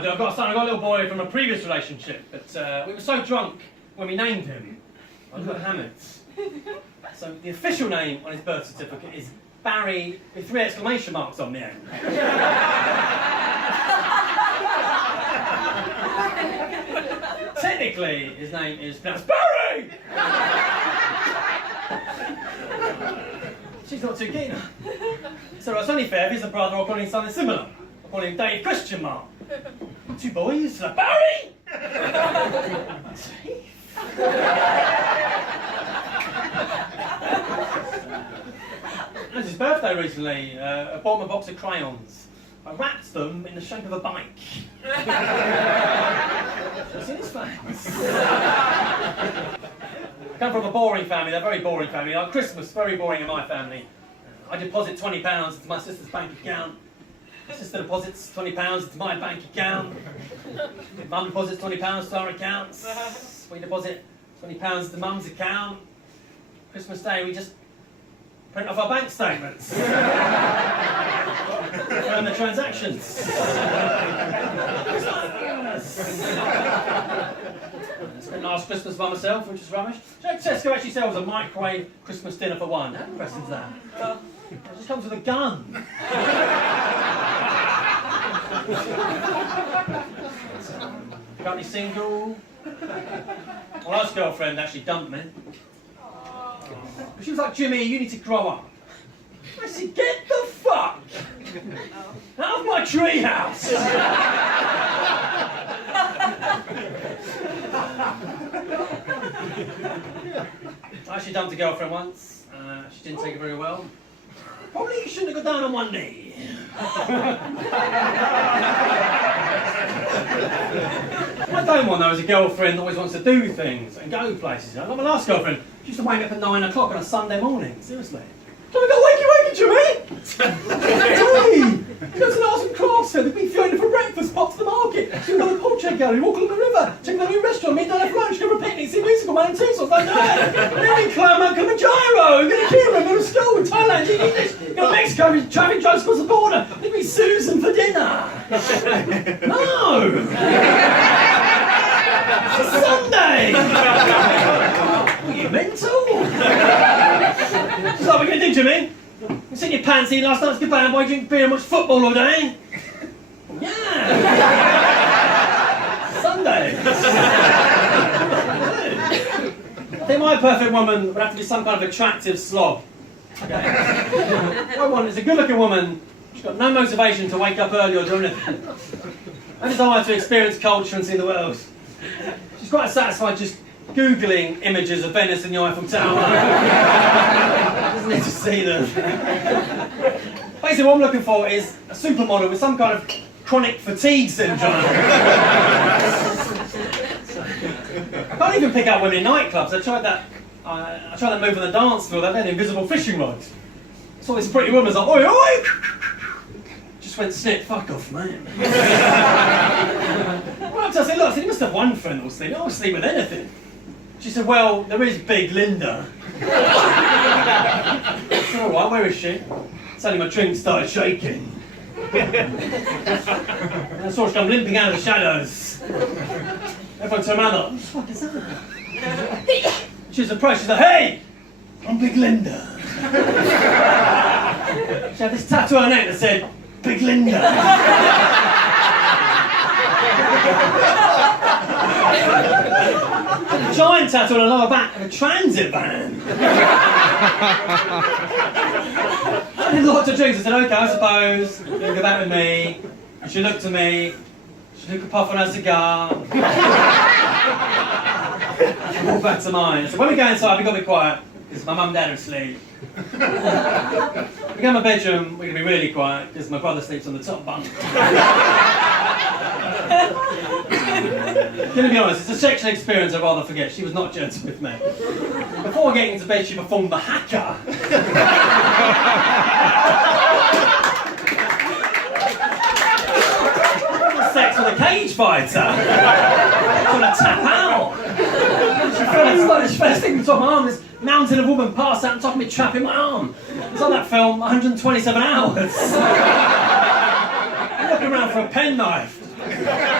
I do. I've got a son. I've got a little boy from a previous relationship, but we were so drunk when we named him. I got Hamid. So the official name on his birth certificate is Barry with 3 exclamation marks on the end. Technically, his name is pronounced Barry! She's not too keen. So it's only fair if he's a brother, I'll call him something similar. I'll call him Dave Christian Mark. 2 boys, Barry! It was his birthday recently. I bought him a box of crayons. I wrapped them in the shape of a bike. What's in his face? I come from a boring family, they're a very boring family. Like Christmas, very boring in my family. I deposit £20 into my sister's bank account. My sister deposits £20 into my bank account. Mum deposits £20 to our accounts. We deposit £20 into Mum's account. Christmas Day, we just print off our bank statements. Confirm the transactions. I spent last Christmas by myself, which was rubbish. Do you know Tesco actually sells a microwave Christmas dinner for one? How impressive is that? It just comes with a gun. Currently single. My last girlfriend actually dumped me. She was like, Jimmy, you need to grow up. I said, get the fuck out of my treehouse. I actually dumped a girlfriend once. She didn't take it very well. Probably you shouldn't have got down on one knee. What I don't want though is a girlfriend that always wants to do things and go places. I got my last girlfriend. She used to wake me up at 9 o'clock on a Sunday morning. Seriously. Can I go wakey, Jimmy? Hey! She goes to an arts and crafts fair. They've been Fiona for breakfast, pop to the market. She go to the portrait gallery, walk along the river, check out a new restaurant, meet down for lunch, go for a picnic, see musical man and Tussauds like that. Then we climb Mount Kilimanjaro, go to Kira, go to school in Thailand, eat English, go to Mexico, traffic drives across the border, then meet Susan for dinner. No! It's Sunday! Are you mental? So what are we going to do, Jimmy? You seen your pants in last night's good band, why drink beer and watch football all day? Yeah! Sunday! I think my perfect woman would have to be some kind of attractive slob. Okay? What I want is a good-looking woman. She's got no motivation to wake up early or do anything. No desire to experience culture and see the world. She's quite satisfied just Googling images of Venice and the Eiffel Tower. Doesn't need to see them. Basically what I'm looking for is a supermodel with some kind of chronic fatigue syndrome. I can't even pick out women in nightclubs. I tried that move on the dance floor, that invisible fishing rod. Saw this pretty woman's like, oi, oi! Just went snip, fuck off, man. Well, I said, look, you must have one friend that'll sleep. I'll sleep with anything. She said, well, there is Big Linda. I said, all right, where is she? Suddenly my drink started shaking. And I saw her come limping out of the shadows. Everyone turned around like, what the fuck is that? She was approached, she's like, hey, I'm Big Linda. She had this tattoo on her neck that said, Big Linda. A giant tattoo on her lower back of a transit van. I did lots of drinks. I said, okay, I suppose you can go back with me. And she looked at me. She took a puff on her cigar. She walked back to mine. So when we go inside, we've got to be quiet because my mum and dad are asleep. We go in my bedroom, we're going to be really quiet because my brother sleeps on the top bunk. Gonna be honest, it's a sexual experience I'd rather forget. She was not gentle with me. Before getting into bed, she performed the hacker. Sex with a cage fighter. Trying to tap out. She first thing on top of my arm, this mountain of woman passed out on top of me, trapping my arm. It was on that film, 127 hours. I'm looking around for a penknife. it.